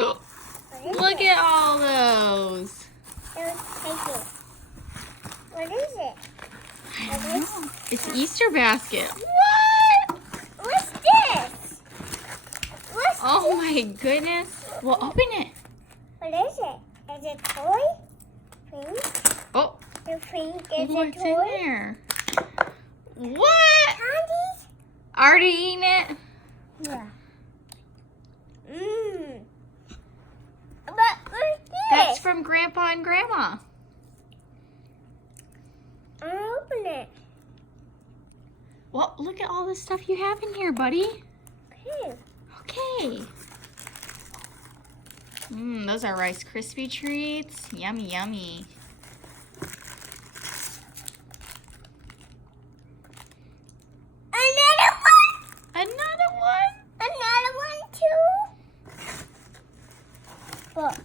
Look at all those. What is it? I don't know. It's the Easter basket. What? What's this? Oh my goodness. Well, open it. What is it? Is it a toy? Thing? Oh, The thing is what's a toy? in there? What? Candies? Already eaten it? Yeah. Mmm. But what's this? That's from Grandpa and Grandma. I'll open it. Well, look at all the stuff you have in here, buddy. Okay. Okay. Those are Rice Krispie treats. Yummy, yummy. Another one? Another one? Another one too? Look.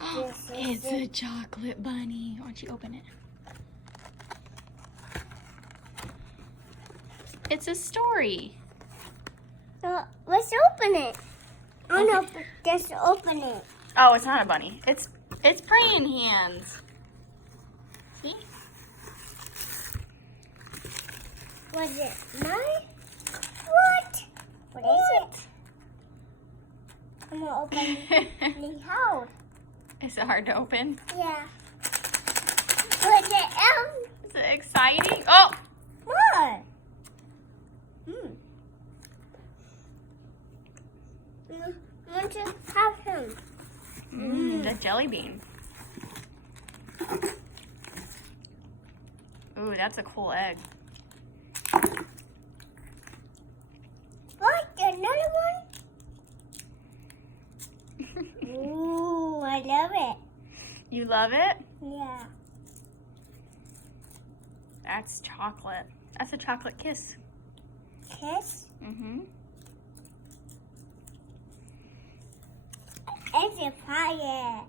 Oh, This is it's a chocolate bunny. Why don't you open it? It's a story. Let's open it. Oh no, just open it. Oh, it's not a bunny. It's praying hands. See? Was it mine? What? What is it? I'm gonna open the house. Is it hard to open? Yeah. Was it Is it exciting? Oh! What? Want to have him? The jelly bean. Ooh, that's a cool egg. What? Another one? Ooh, I love it. You love it? Yeah. That's chocolate. That's a chocolate kiss. Kiss? Mm-hmm. It's a fire.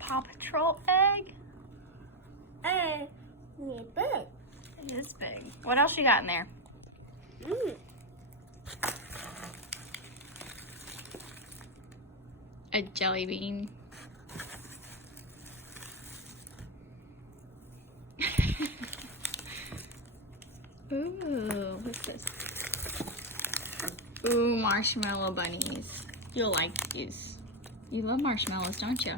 Paw Patrol egg. Yeah, big. It is big. What else you got in there? A jelly bean. Ooh, what's this? Ooh, marshmallow bunnies. You'll like these. You love marshmallows, don't you?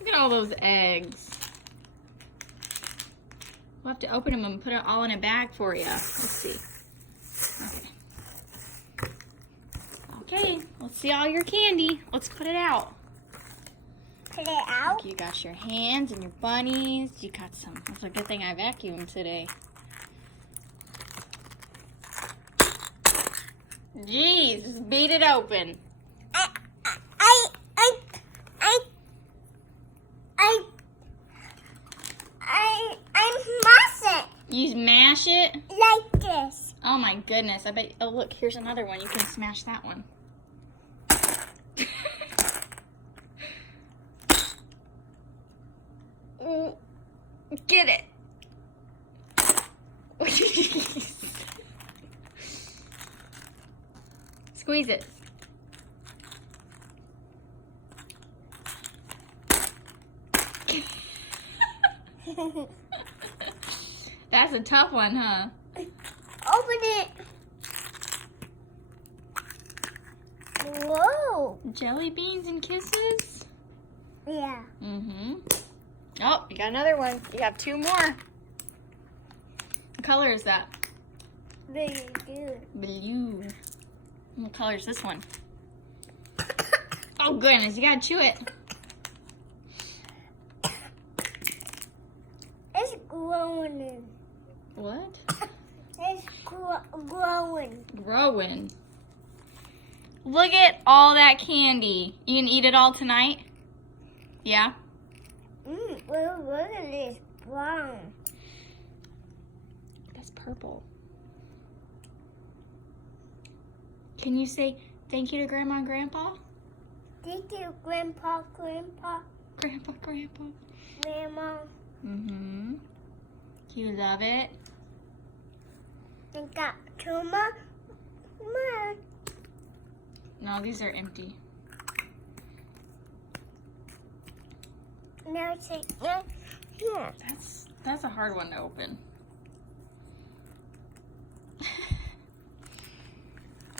Look at all those eggs. We'll have to open them and put it all in a bag for you. Let's see. Okay, let's see all your candy. Let's put it out. Put it out? You got your hands and your bunnies. You got some. It's a good thing I vacuumed today. Jeez, just beat it open. I mash it You smash it? like this. Oh my goodness. I bet. Oh, look, here's another one. You can smash that one. Get it. Squeeze it. That's a tough one, huh? Open it. Whoa. Jelly beans and kisses? Yeah. Mm-hmm. Oh, you got another one. You have two more. What color is that? Very good. Blue. What color is this one? Oh, goodness. You gotta chew it. It's growing. What? It's growing. Growing. Look at all that candy. You can eat it all tonight? Yeah? Well, look at this brown. That's purple. Can you say thank you to Grandma and Grandpa? Thank you, Grandpa, Grandpa, Grandpa, Grandpa. Grandma. Mm-hmm. You love it? And got two more. No, these are empty. Now say, yeah. That's a hard one to open.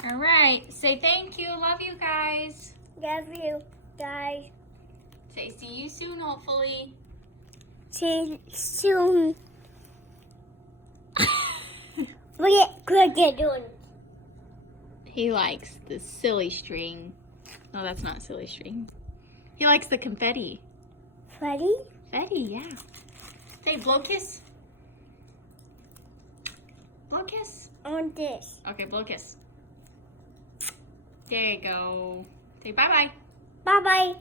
All right, say thank you. Love you guys. Love you, guys. Say see you soon, hopefully. See you soon. Look at Cricket doing. He likes the silly string. No, that's not silly string. He likes the confetti. Freddy? Confetti, yeah. Say blow kiss. Blow kiss. On this. Okay, blow kiss. There you go. Say bye-bye. Bye-bye.